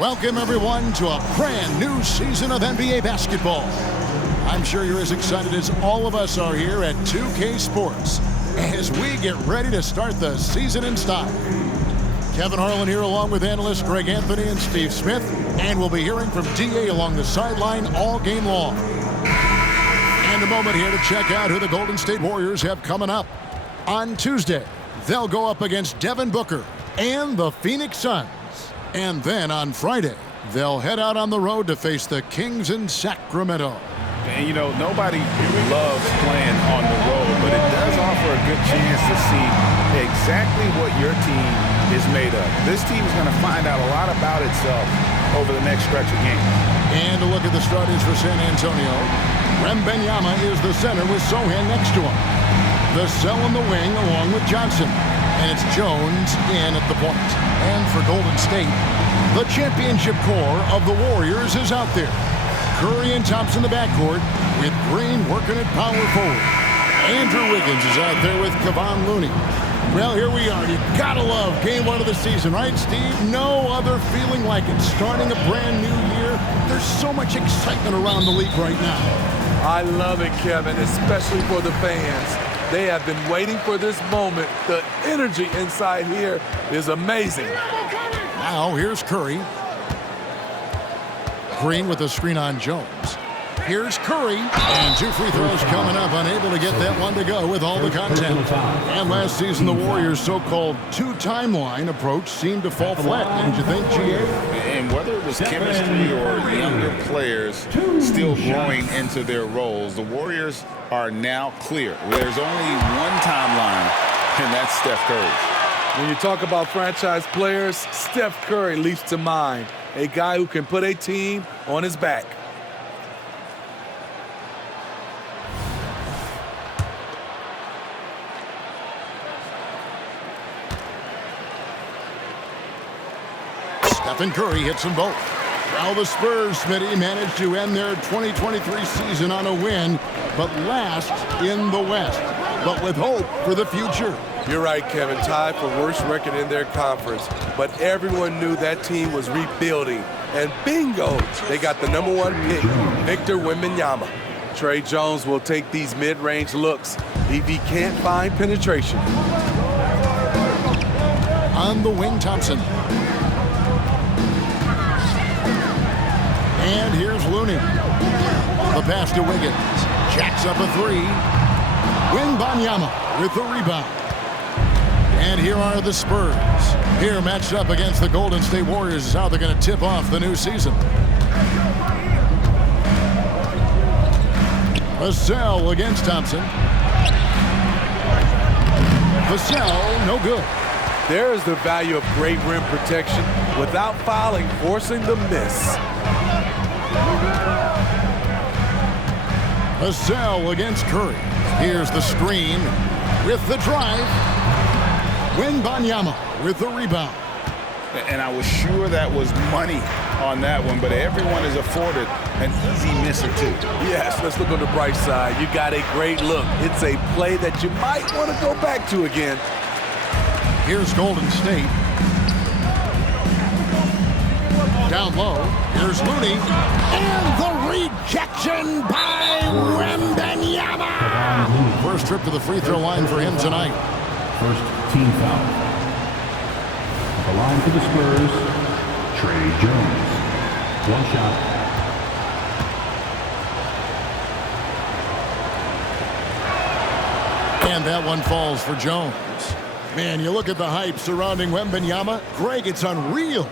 Welcome, everyone, to a brand new season of NBA basketball. I'm sure you're as excited as all of us are here at 2K Sports as we get ready to start the season in style. Kevin Harlan here along with analysts Greg Anthony and Steve Smith, and we'll be hearing from DA along the sideline all game long. And a moment here to check out who the Golden State Warriors have coming up. On Tuesday, they'll go up against Devin Booker and the Phoenix Suns. And then on Friday, they'll head out on the road to face the Kings in Sacramento. And, you know, nobody loves playing on the road, but it does offer a good chance to see exactly what your team is made of. This team is going to find out a lot about itself over the next stretch of games. And a look at the starters for San Antonio. Wembanyama is the center with Sohan next to him. The cell in the wing along with Johnson. And it's Jones in at the point. And for Golden State, the championship core of the Warriors is out there. Curry and Thompson in the backcourt with Green working at power forward. Andrew Wiggins is out there with Kevon Looney. Well, here we are. You gotta love game one of the season, right, Steve? No other feeling like it. Starting a brand new year, there's so much excitement around the league right now. I love it, Kevin, especially for the fans. They have been waiting for this moment. The energy inside here is amazing. Now, here's Curry. Green with the screen on Jones. Here's Curry. And two free throws coming up. Unable to get that one to go with all the content. And last season, the Warriors' so-called two-timeline approach seemed to fall flat. Didn't you think, GA? And whether it was chemistry or younger players still growing into their roles, the Warriors are now clear. There's only one timeline, and that's Steph Curry. When you talk about franchise players, Steph Curry leaps to mind. A guy who can put a team on his back. Stephen Curry hits them both. Well, the Spurs, Smitty, managed to end their 2023 season on a win, but last in the West, but with hope for the future. You're right, Kevin. Tied for worst record in their conference. But everyone knew that team was rebuilding. And bingo, they got the #1 pick, Victor Wembanyama. Trey Jones will take these mid-range looks if he can't find penetration. On the wing, Thompson. And here's Looney. The pass to Wiggins. Jacks up a three. Wembanyama with the rebound. And here are the Spurs. Here matched up against the Golden State Warriors is how they're going to tip off the new season. Vassell against Thompson. Vassell, no good. There is the value of great rim protection without fouling, forcing the miss. Vassell against Curry. Here's the screen with the drive. Wembanyama with the rebound. And I was sure that was money on that one, but everyone is afforded an easy miss or two. Yes, let's look on the bright side. You got a great look. It's a play that you might want to go back to again. Here's Golden State. Down low. Here's Looney. And the rejection by Wembanyama. First trip to the free throw line for him tonight. First team foul. At the line for the Spurs, Trey Jones. One shot. And that one falls for Jones. Man, you look at the hype surrounding Wembanyama. Greg, it's unreal.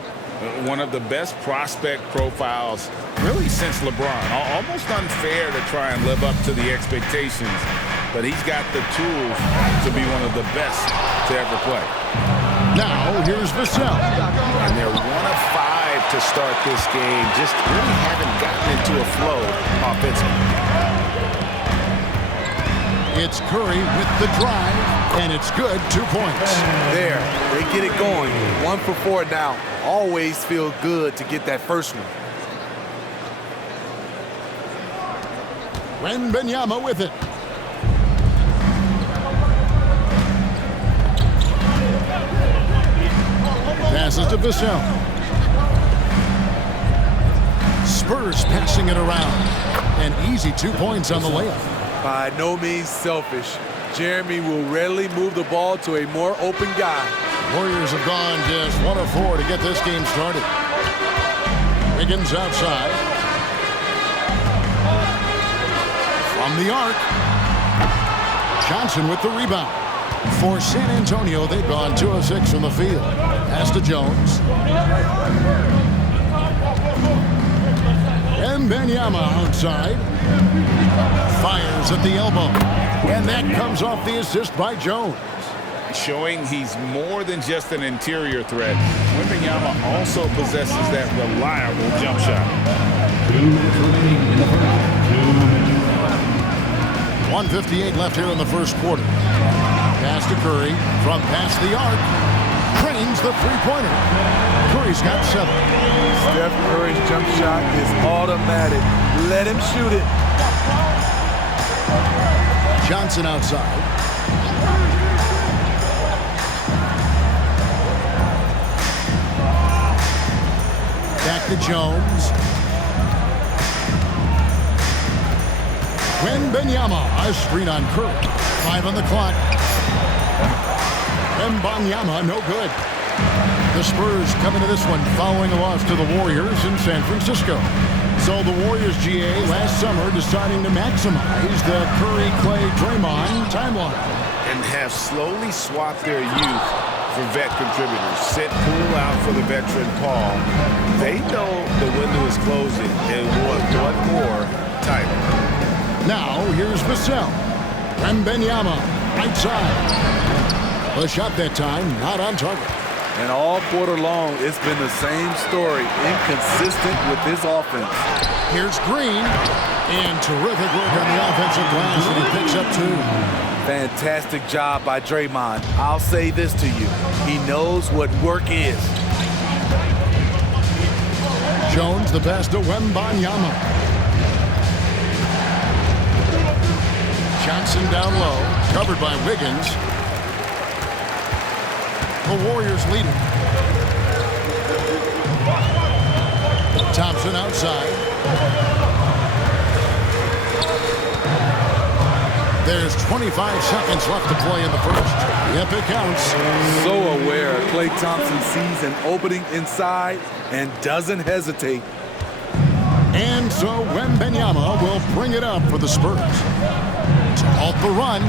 One of the best prospect profiles really since LeBron. Almost unfair to try and live up to the expectations, but he's got the tools to be one of the best to ever play. Now, here's Vassell. And they're 1 of 5 to start this game. Just really haven't gotten into a flow offensively. It's Curry with the drive, and it's good. 2 points. There, they get it going. 1 for 4 now. Always feel good to get that first one. Wembanyama with it. Passes to Vassell. it around. An easy 2 points on the layup. By no means selfish. Jeremy will readily move the ball to a more open guy. Warriors have gone just 1 of 4 to get this game started. Wiggins outside. From the arc. Johnson with the rebound. For San Antonio, they've gone 2 of 6 from the field. Pass to Jones. Wembanyama outside. Fires at the elbow. And that comes off the assist by Jones. Showing he's more than just an interior threat. Wembanyama also possesses that reliable jump shot. 2 minutes remaining in the first. 2 minutes. 1:58 left here in the first quarter. Pass to Curry from past the arc. Cranes the three-pointer. Curry's got 7. Steph Curry's jump shot is automatic. Let him shoot it. Johnson outside. Back to Jones. Wembanyama, a screen on Curry. 5 on the clock. Wembanyama, no good. The Spurs come into this one following a loss to the Warriors in San Francisco. So the Warriors GA last summer deciding to maximize the Curry, Clay, Draymond timeline. And have slowly swapped their youth for vet contributors. Sit Poole out for the veteran Paul. They know the window is closing and want one more title. Now here's Vassell. Wembanyama, right side. The shot that time, not on target. And all quarter long, it's been the same story. Inconsistent with his offense. Here's Green. And terrific work on the offensive glass, and he picks up 2. Fantastic job by Draymond. I'll say this to you. He knows what work is. Jones, the pass to Wembanyama. Johnson down low, covered by Wiggins. The Warriors leading. Thompson outside. There's 25 seconds left to play in the first. Yep, it counts. So aware. Klay Thompson sees an opening inside and doesn't hesitate. And so Wembanyama will bring it up for the Spurs. To halt the run,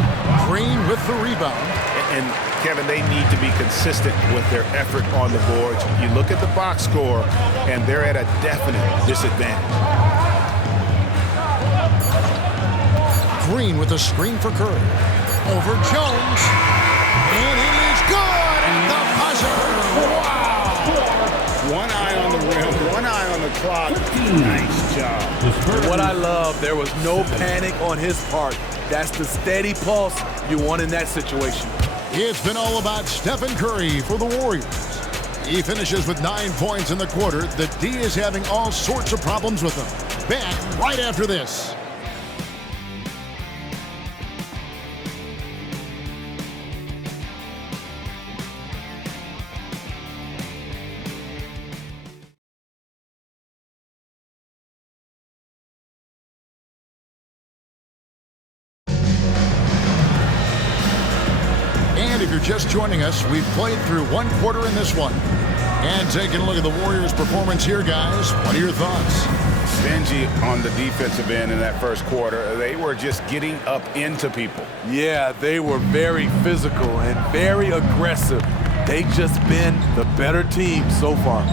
Green with the rebound. And Kevin, they need to be consistent with their effort on the boards. You look at the box score, and they're at a definite disadvantage. Green with a screen for Curry. Over Jones. And it is good at the buzzer. Wow. One eye on the rim, one eye on the clock. Nice job. What I love, there was no panic on his part. That's the steady pulse you want in that situation. It's been all about Stephen Curry for the Warriors. He finishes with 9 points in the quarter. The D is having all sorts of problems with him. Back right after this. And if you're just joining us, we've played through 1 quarter in this one. And taking a look at the Warriors' performance here, guys, what are your thoughts? Stingy on the defensive end in that first quarter. They were just getting up into people. Yeah, they were very physical and very aggressive. They've just been the better team so far.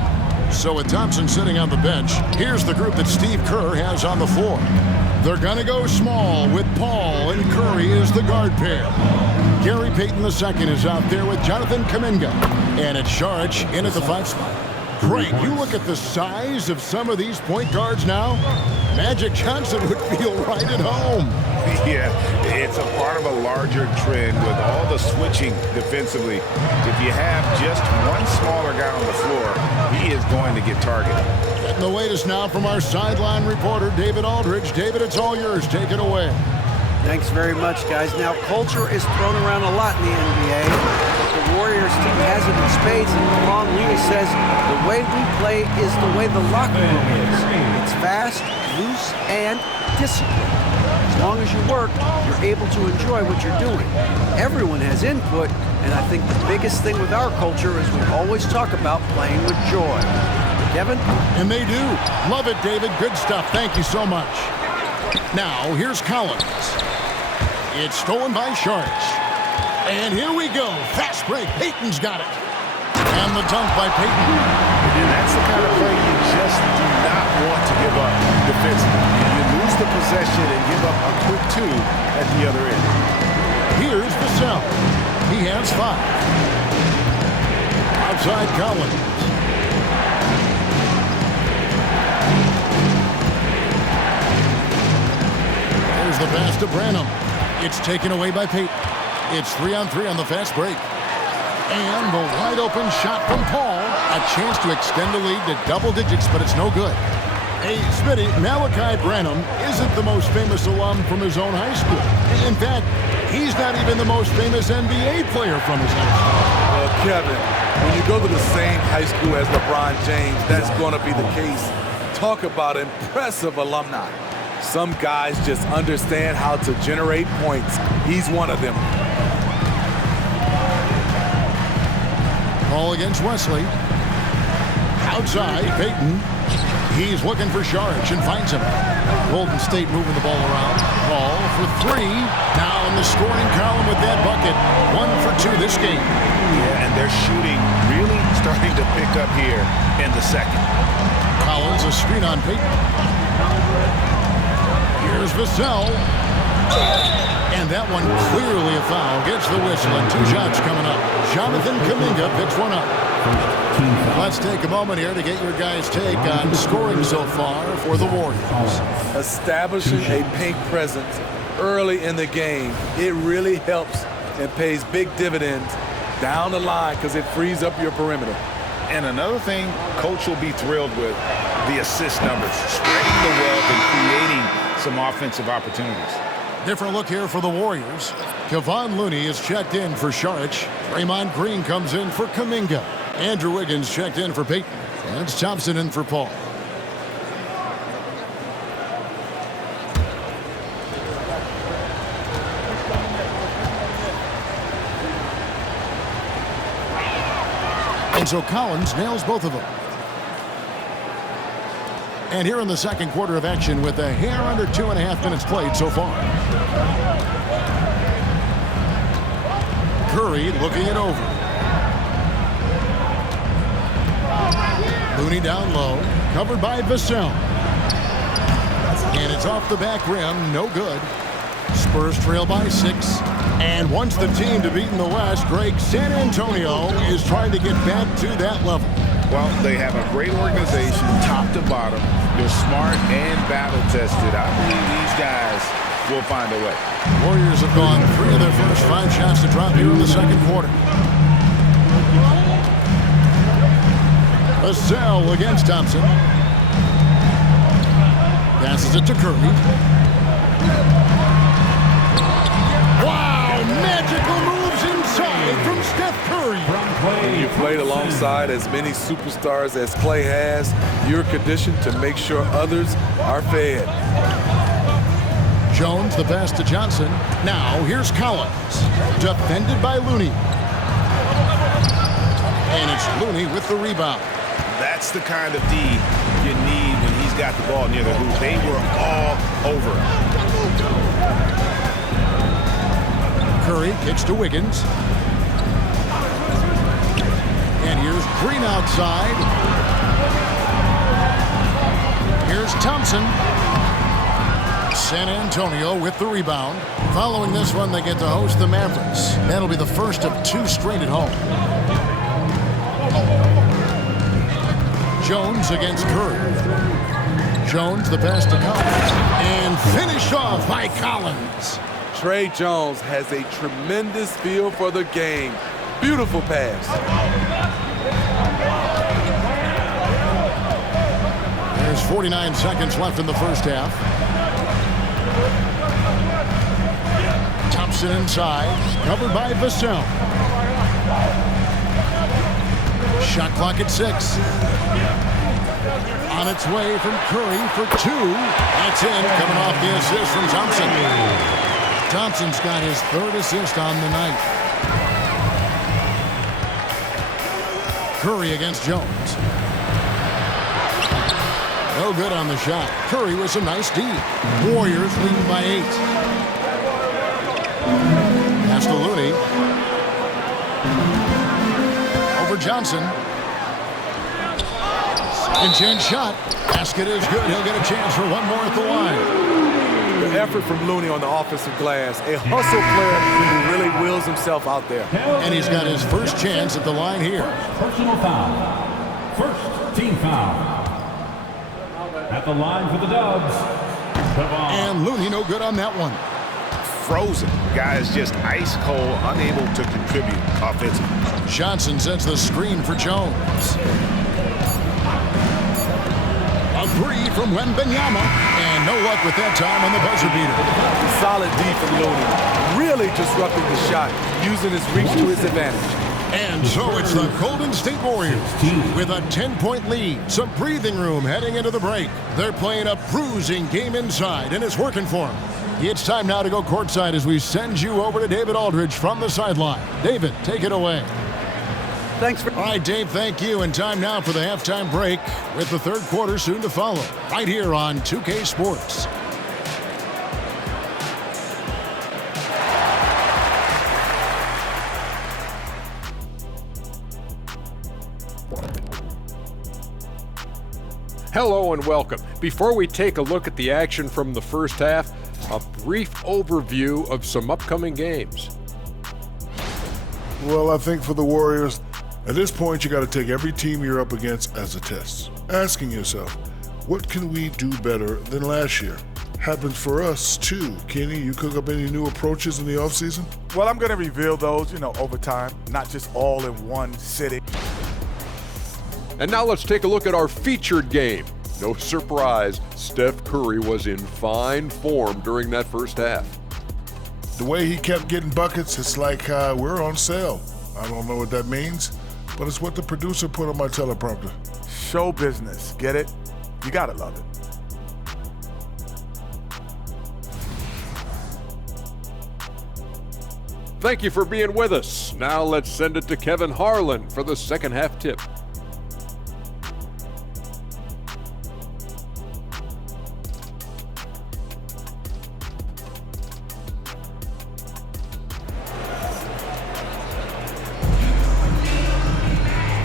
So with Thompson sitting on the bench, here's the group that Steve Kerr has on the floor. They're going to go small with Paul and Curry as the guard pair. Gary Payton II is out there with Jonathan Kuminga. And it's Saric in at the 5 spot. Great. You look at the size of some of these point guards now. Magic Johnson would feel right at home. Yeah, it's a part of a larger trend with all the switching defensively. If you have just one smaller guy on the floor, he is going to get targeted. Getting the latest now from our sideline reporter, David Aldridge. David, it's all yours. Take it away. Thanks very much, guys. Now, culture is thrown around a lot in the NBA. The Warriors team has it in spades, and Ron Lewis says the way we play is the way the locker room is. It's fast, loose and disciplined. As long as you work, you're able to enjoy what you're doing. Everyone has input, and I think the biggest thing with our culture is we always talk about playing with joy. Kevin? And they do. Love it, David. Good stuff. Thank you so much. Now, here's Collins. It's stolen by Sharks. And here we go. Fast break. Payton's got it. And the dunk by Payton. And that's the kind of play you just do not want to give up defensively. You lose the possession and give up a quick two at the other end. Here's Vassell. He has 5. Outside Collins. There's the pass to Branham. It's taken away by Payton. It's 3-on-3 on the fast break. And the wide open shot from Paul. A chance to extend the lead to double digits, but it's no good. Hey, Smitty, Malachi Branham isn't the most famous alum from his own high school. In fact, he's not even the most famous NBA player from his high school. Well, Kevin, when you go to the same high school as LeBron James, that's going to be the case. Talk about impressive alumni. Some guys just understand how to generate points. He's one of them. Ball against Wesley. Outside, Payton. He's looking for Sharge and finds him. Golden State moving the ball around. Ball for 3. Now in the scoring column with that bucket. 1 for 2 this game. Yeah, and their shooting really starting to pick up here in the second. Collins, a screen on Payton. Here's Vassell. And that one clearly a foul. Gets the whistle and 2 shots coming up. Jonathan Kuminga picks one up. Let's take a moment here to get your guys' take on scoring so far for the Warriors. Establishing a paint presence early in the game, it really helps and pays big dividends down the line because it frees up your perimeter. And another thing Coach will be thrilled with, the assist numbers, spreading the wealth and creating some offensive opportunities. Different look here for the Warriors. Kevon Looney is checked in for Sharich. Draymond Green comes in for Kuminga. Andrew Wiggins checked in for Payton. And it's Thompson in for Paul. And so Collins nails both of them. And here in the second quarter of action with a hair under 2.5 minutes played so far. Curry looking it over. Looney down low, covered by Vassell. And it's off the back rim, no good. Spurs trail by 6. And once the team to beat in the West, Greg, San Antonio is trying to get back to that level. Well, they have a great organization, top to bottom. They're smart and battle-tested. I believe these guys will find a way. Warriors have gone 3 of their first 5 shots to drop here in the second quarter. Vassell against Thompson. Passes it to Curry. Wow, magical moves inside from Steph Curry. When you played alongside as many superstars as Clay has, you're conditioned to make sure others are fed. Jones, the pass to Johnson. Now, here's Collins. Defended by Looney. And it's Looney with the rebound. That's the kind of D you need when he's got the ball near the hoop. They were all over him. Curry kicks to Wiggins. And here's Green outside. Here's Thompson. San Antonio with the rebound. Following this one, they get to host the Mavericks. That'll be the first of 2 straight at home. Jones against Curry. Jones, the pass to Collins. And finished off by Collins. Trey Jones has a tremendous feel for the game. Beautiful pass. There's 49 seconds left in the first half. Thompson inside, covered by Vassell. Shot clock at 6. On its way from Curry for 2. That's in, coming off the assist from Thompson. Thompson's got his 3rd assist on the night. Curry against Jones. No good on the shot. Curry with some nice D. Warriors leading by 8. Pass to Looney. Over Johnson. Second chance shot. Basket is good. He'll get a chance for one more at the line. The effort from Looney on the offensive glass. A hustle player who really wills himself out there. And he's got his first chance at the line here. Personal foul. First team foul. At the line for the Dubs. And Looney no good on that one. Frozen. Guys just ice cold, unable to contribute offensively. Johnson sets the screen for Jones. A 3 from Wembanyama. And no luck with that time on the buzzer beater. Solid D from Looney. Really disrupting the shot, using his reach to his advantage. And so it's the Golden State Warriors with a 10-point lead. Some breathing room heading into the break. They're playing a bruising game inside, and it's working for them. It's time now to go courtside as we send you over to David Aldridge from the sideline. David, take it away. Thanks for... All right, Dave, thank you. And time now for the halftime break with the third quarter soon to follow. Right here on 2K Sports. Hello and welcome. Before we take a look at the action from the first half, a brief overview of some upcoming games. Well, I think for the Warriors, at this point, you got to take every team you're up against as a test. Asking yourself, what can we do better than last year? Happens for us, too. Kenny, you cook up any new approaches in the offseason? Well, I'm going to reveal those, over time, not just all in one sitting. And now let's take a look at our featured game. No surprise, Steph Curry was in fine form during that first half. The way he kept getting buckets, it's like we're on sale. I don't know what that means, but it's what the producer put on my teleprompter. Show business, get it? You gotta love it. Thank you for being with us. Now let's send it to Kevin Harlan for the second half tip.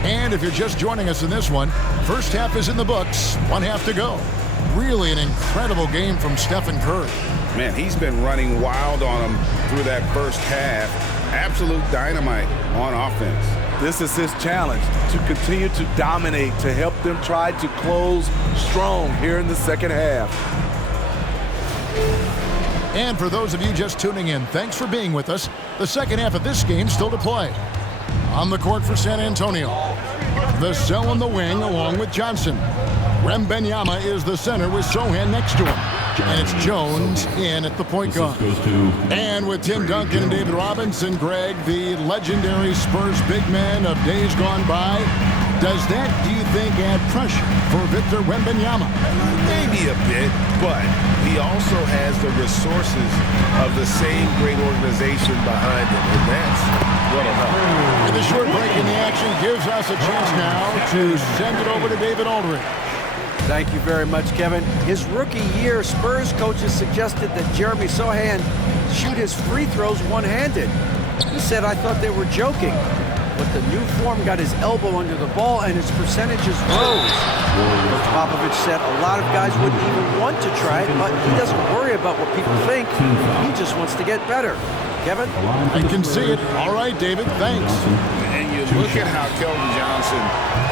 And if you're just joining us in this one, first half is in the books, one half to go. Really an incredible game from Stephen Curry. Man, he's been running wild on him through that first half. Absolute dynamite on offense. This is his challenge, to continue to dominate, to help them try to close strong here in the second half. And for those of you just tuning in, thanks for being with us. The second half of this game still to play. On the court for San Antonio, the cell in the wing along with Johnson. Wembanyama is the center with Sohan next to him. And it's Jones in at the point guard. And with Tim Duncan and David Robinson, Greg, the legendary Spurs big man of days gone by, does that, do you think, add pressure for Victor Wembanyama? Maybe a bit, but he also has the resources of the same great organization behind him, and that's what'll help. And the short break in the action gives us a chance now to send it over to David Aldridge. Thank you very much, Kevin. His rookie year, Spurs coaches suggested that Jeremy Sohan shoot his free throws one-handed. He said, I thought they were joking. But the new form got his elbow under the ball and his percentages rose. Coach Popovich said a lot of guys wouldn't even want to try it, but he doesn't worry about what people think. He just wants to get better. Kevin? I can see it. All right, David, thanks. And you look at how Keldon Johnson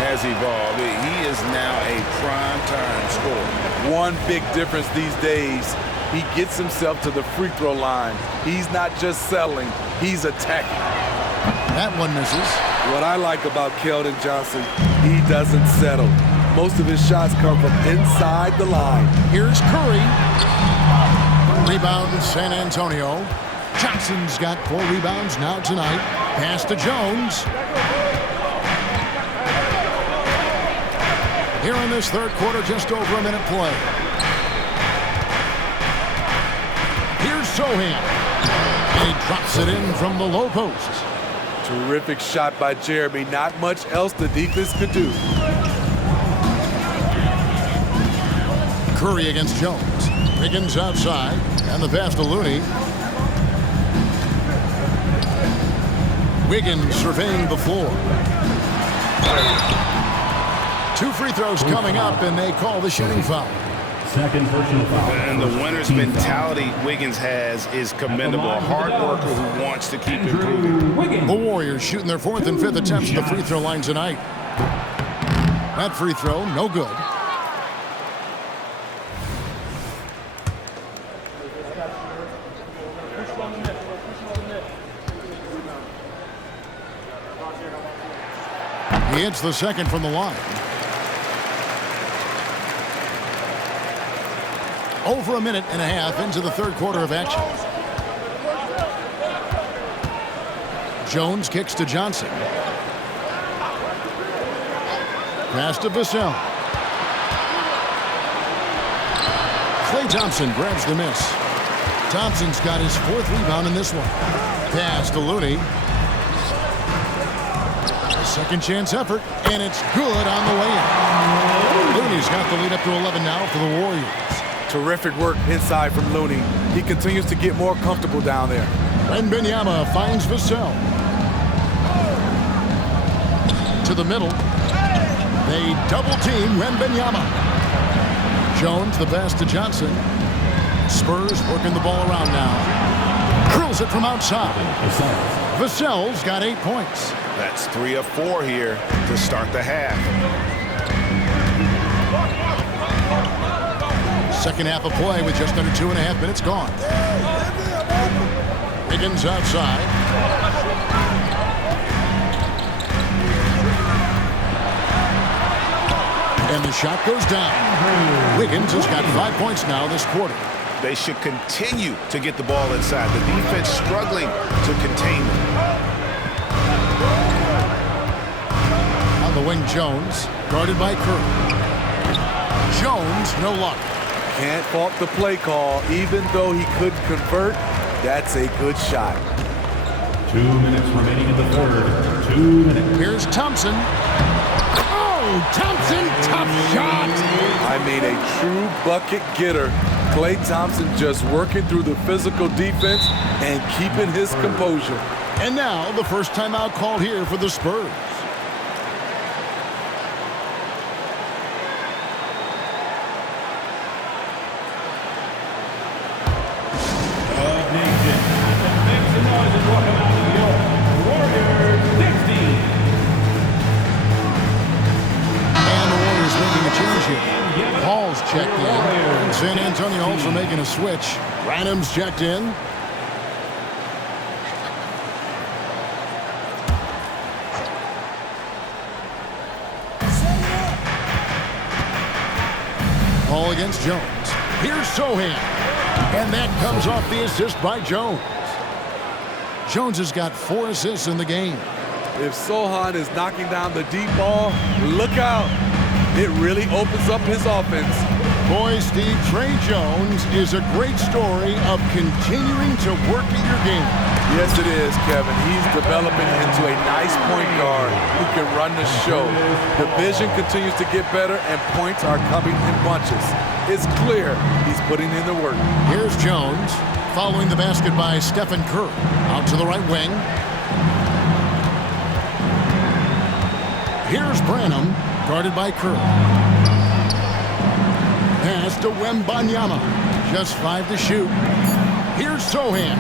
has evolved. He is now a prime-time scorer. One big difference these days, he gets himself to the free throw line. He's not just settling, he's attacking. That one misses. What I like about Keldon Johnson, he doesn't settle. Most of his shots come from inside the line. Here's Curry. Rebound San Antonio. Johnson's got 4 rebounds now tonight. Pass to Jones. Here in this third quarter, just over a minute play. Here's Sohan. And he drops it in from the low post. Terrific shot by Jeremy. Not much else the defense could do. Curry against Jones. Wiggins outside. And the pass to Looney. Wiggins surveying the floor. 2 free throws coming up, and they call the shooting foul. Second personal foul. And the winner's mentality Wiggins has is commendable. A hard worker who wants to keep improving. The Warriors shooting their 4th and 5th attempts at the free throw line tonight. That free throw, no good. He hits the second from the line. Over a minute and a half into the third quarter of action. Jones kicks to Johnson. Pass to Vassell. Klay Thompson grabs the miss. Thompson's got his 4th rebound in this one. Pass to Looney. Second chance effort, and it's good on the way in. Looney's got the lead up to 11 now for the Warriors. Terrific work inside from Looney. He continues to get more comfortable down there. Wembanyama finds Vassell. To the middle. They double team Wembanyama. Jones the pass to Johnson. Spurs working the ball around now. Curls it from outside. Vassell's got 8 points. That's 3 of 4 here to start the half. Second half of play with just under 2.5 minutes gone. Wiggins outside. And the shot goes down. Wiggins has got 5 points now this quarter. They should continue to get the ball inside. The defense struggling to contain them. On the wing, Jones, guarded by Curry. Jones, no luck. Can't fault the play call. Even though he couldn't convert, that's a good shot. 2 minutes remaining in the third. 2 minutes. Here's Thompson. Oh, Thompson, tough shot. I mean, a true bucket getter. Klay Thompson just working through the physical defense and keeping his composure. And now the first timeout called here for the Spurs. Checked in. San Antonio also making a switch. Random's checked in. Ball against Jones. Here's Sohan. And that comes off the assist by Jones. Jones has got 4 assists in the game. If Sohan is knocking down the deep ball, look out. It really opens up his offense. Boy, Steve, Trey Jones is a great story of continuing to work at your game. Yes, it is, Kevin. He's developing into a nice point guard who can run the show. The vision continues to get better, and points are coming in bunches. It's clear he's putting in the work. Here's Jones, following the basket by Stephen Curry. Out to the right wing. Here's Branham, guarded by Curry. Pass to Wembanyama. Just 5 to shoot. Here's Sohan.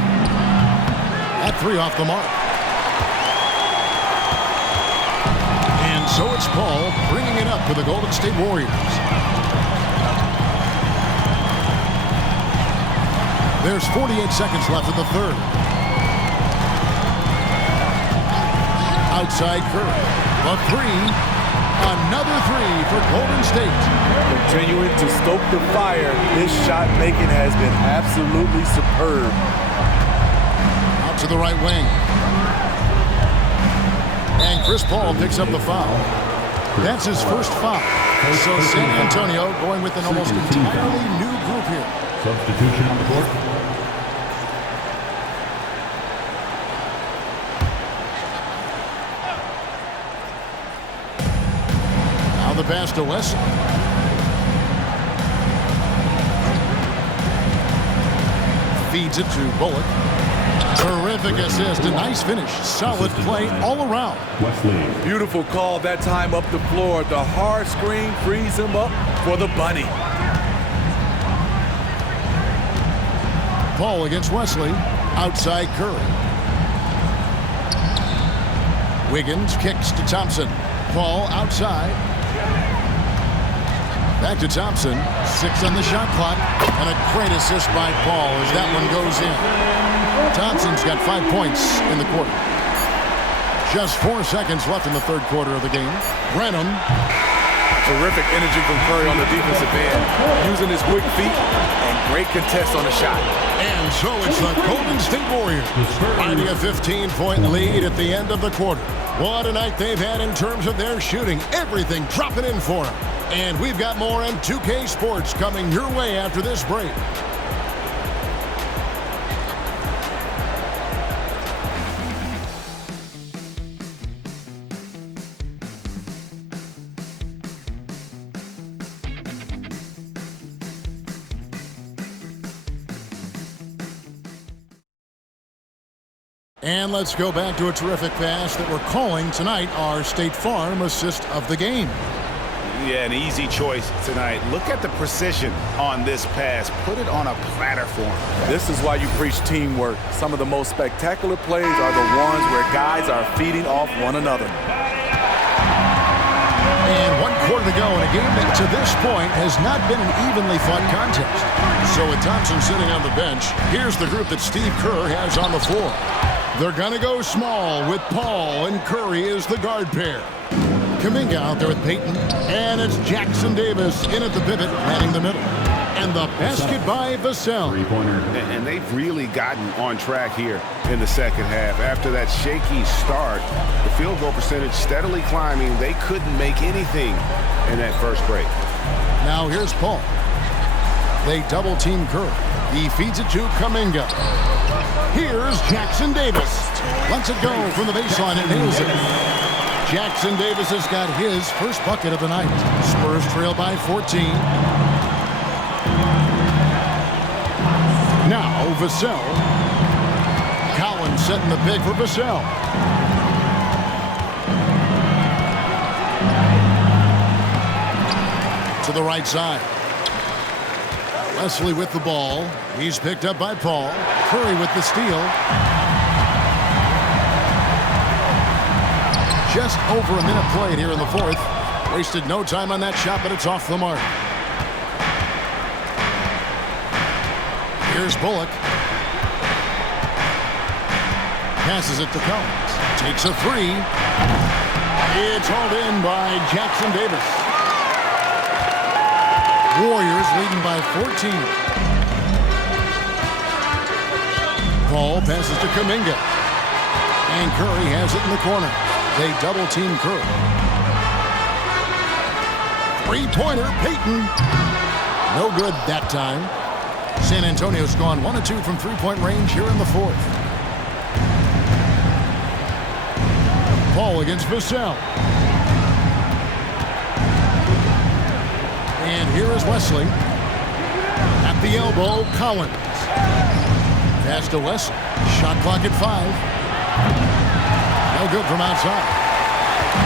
That 3 off the mark. And so it's Paul bringing it up for the Golden State Warriors. There's 48 seconds left in the third. Outside Curry. A 3. Another 3 for Golden State. Continuing to stoke the fire, his shot making has been absolutely superb. Out to the right wing. And Chris Paul picks up the foul. That's his first foul. So San Antonio going with an almost entirely new group here. Substitution on the court. Now the pass to West. Feeds it to Bullock. Terrific assist, a nice finish. Solid play all around. Wesley. Beautiful call that time up the floor. The hard screen frees him up for the bunny. Paul against Wesley. Outside Curry. Wiggins kicks to Thompson. Paul outside. Back to Thompson. 6 on the shot clock. And a great assist by Paul as that one goes in. Thompson's got 5 points in the quarter. Just 4 seconds left in the third quarter of the game. Brenham. Terrific energy from Curry on the defensive end, using his quick feet and great contest on the shot. And so it's the Golden State Warriors finding a 15-point lead at the end of the quarter. What a night they've had in terms of their shooting. Everything dropping in for them. And we've got more on 2K Sports coming your way after this break. And let's go back to a terrific pass that we're calling tonight our State Farm assist of the game. Yeah, an easy choice tonight. Look at the precision on this pass. Put it on a platter for him. This is why you preach teamwork. Some of the most spectacular plays are the ones where guys are feeding off one another. And 1 quarter to go in a game that to this point has not been an evenly fought contest. So with Thompson sitting on the bench, here's the group that Steve Kerr has on the floor. They're going to go small with Paul and Curry as the guard pair. Kuminga out there with Payton. And it's Jackson Davis in at the pivot, manning the middle. And the basket by Vassell. And they've really gotten on track here in the second half. After that shaky start, the field goal percentage steadily climbing. They couldn't make anything in that first break. Now here's Paul. They double team Curry. He feeds it to Kuminga. Here's Jackson Davis. Lets it go from the baseline and nails it. Jackson Davis has got his first bucket of the night. Spurs trail by 14. Now Vassell. Collins setting the pick for Vassell. To the right side. Wesley with the ball. He's picked up by Paul. Curry with the steal. Just over a minute played here in the fourth. Wasted no time on that shot, but it's off the mark. Here's Bullock. Passes it to Collins. Takes a three. It's hauled in by Jackson Davis. Warriors leading by 14. Paul passes to Kuminga. And Curry has it in the corner. They double team Curry. Three-pointer, Payton. No good that time. San Antonio's gone 1 of 2 from three-point range here in the fourth. Paul against Vassell. And here is Wesley. At the elbow, Collins. Pass to Wesley. Shot clock at 5. No good from outside.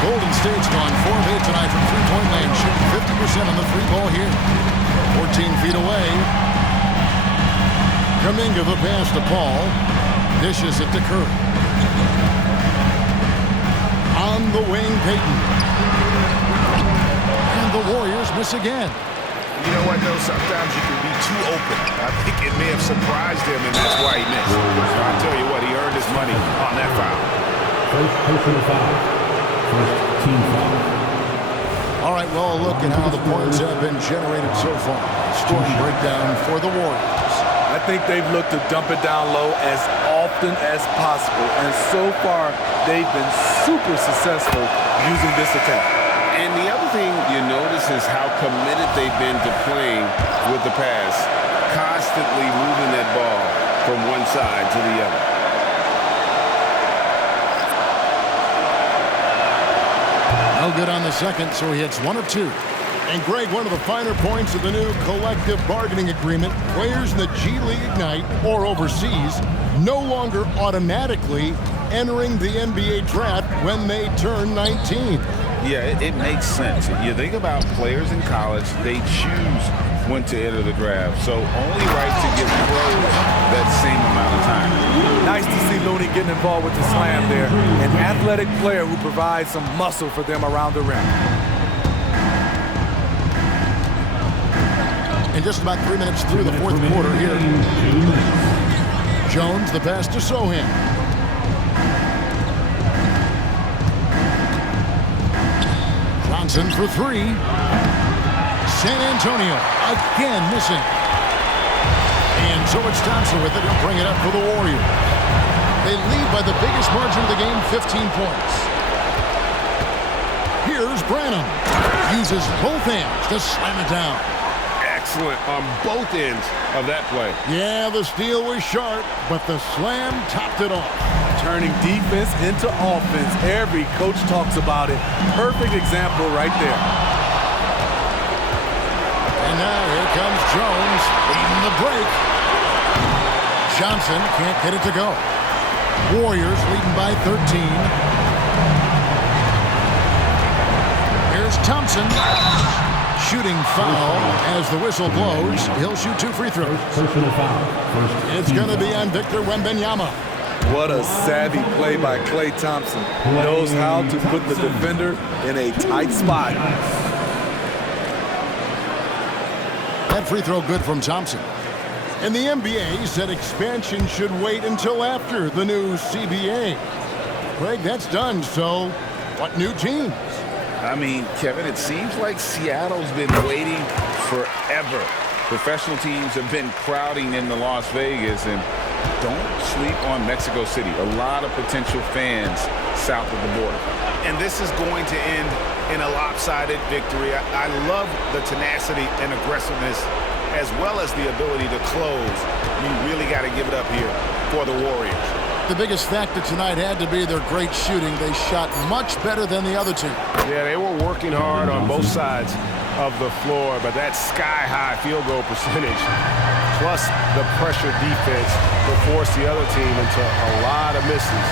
Golden State's gone 4 of 8 tonight from three-point land, shooting 50% on the three ball here. 14 feet away. Kuminga the pass to Paul. Dishes it to Curry. On the wing, Payton. And the Warriors miss again. You know what, though? Sometimes you can be too open. I think it may have surprised him, and that's why he missed. I'll tell you what, he earned his money on that foul. First personal foul. First team foul. All right, well, look at how the points have been generated so far. Scoring breakdown for the Warriors. I think they've looked to dump it down low as often as possible. And so far, they've been super successful using this attack. And the you notice is how committed they've been to playing with the pass, constantly moving that ball from one side to the other. No good on the second, so he hits 1 of 2. And Greg, one of the finer points of the new collective bargaining agreement, players in the G League Ignite or overseas no longer automatically entering the NBA draft when they turn 19. Yeah, it makes sense. You think about players in college, they choose when to enter the draft. So only right to give pros that same amount of time. Nice to see Looney getting involved with the slam there. An athletic player who provides some muscle for them around the rim. And just about 3 minutes through the fourth quarter here. Jones, the pass to Sohan. Johnson for 3. San Antonio again missing. And so it's Thompson with it. He'll bring it up for the Warriors. They lead by the biggest margin of the game, 15 points. Here's Branham. Uses both hands to slam it down. Excellent on both ends of that play. Yeah, the steal was sharp, but the slam topped it off. Turning defense into offense. Every coach talks about it. Perfect example right there. And now here comes Jones leading the break. Johnson can't get it to go. Warriors leading by 13. Here's Thompson. Shooting foul as the whistle blows. He'll shoot 2 free throws. Personal foul. It's going to be on Victor Wembanyama. What a savvy play by Klay Thompson. Knows how to put the defender in a tight spot. That free throw good from Thompson. And the NBA said expansion should wait until after the new CBA. Greg, that's done, so what new teams? I mean, Kevin, it seems like Seattle's been waiting forever. Professional teams have been crowding into Las Vegas, and don't sleep on Mexico City. A lot of potential fans south of the border. And this is going to end in a lopsided victory. I love the tenacity and aggressiveness as well as the ability to close. You really got to give it up here for the Warriors. The biggest factor tonight had to be their great shooting. They shot much better than the other team. Yeah, they were working hard on both sides of the floor, but that sky-high field goal percentage plus the pressure defense will force the other team into a lot of misses.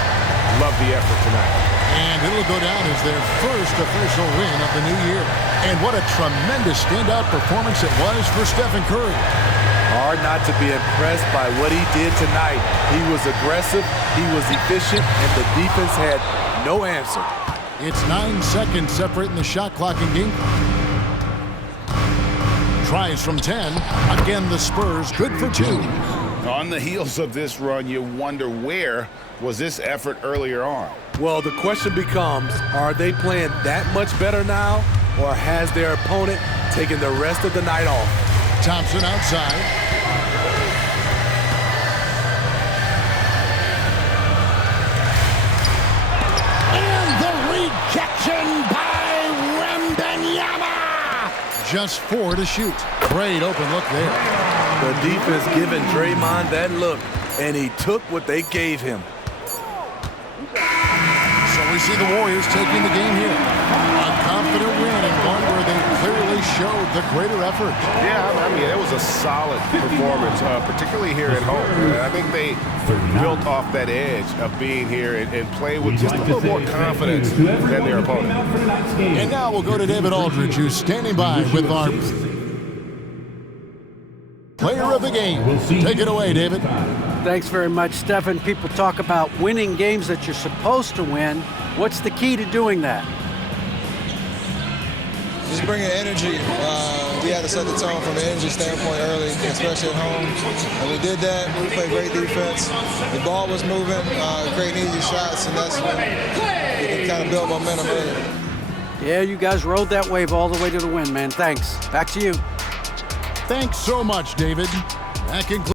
Love the effort tonight. And it'll go down as their first official win of the new year. And what a tremendous standout performance it was for Stephen Curry. Hard not to be impressed by what he did tonight. He was aggressive, he was efficient, and the defense had no answer. It's 9 seconds separating the shot clock and game. Tries from 10. Again, the Spurs good for 2. On the heels of this run, you wonder where was this effort earlier on? Well, the question becomes, are they playing that much better now, or has their opponent taken the rest of the night off? Thompson outside. Rejection by Wembanyama. Just 4 to shoot. Great open look there. The defense giving Draymond that look, and he took what they gave him. So we see the Warriors taking the game here. A confident win and one where they clearly showed the greater effort. Yeah, I mean, it was a solid performance, particularly here at home. I think they built off that edge of being here and play with just a little more confidence than their opponent. And now we'll go to David Aldridge, who's standing by with our player of the game. Take it away, David. Thanks very much, Stephen. People talk about winning games that you're supposed to win. What's the key to doing that? Just bringing energy. We had to set the tone from an energy standpoint early, especially at home. And we did that. We played great defense. The ball was moving, creating easy shots, and that's when we could kind of build momentum early. Yeah, you guys rode that wave all the way to the win, man. Thanks. Back to you. Thanks so much, David. That concludes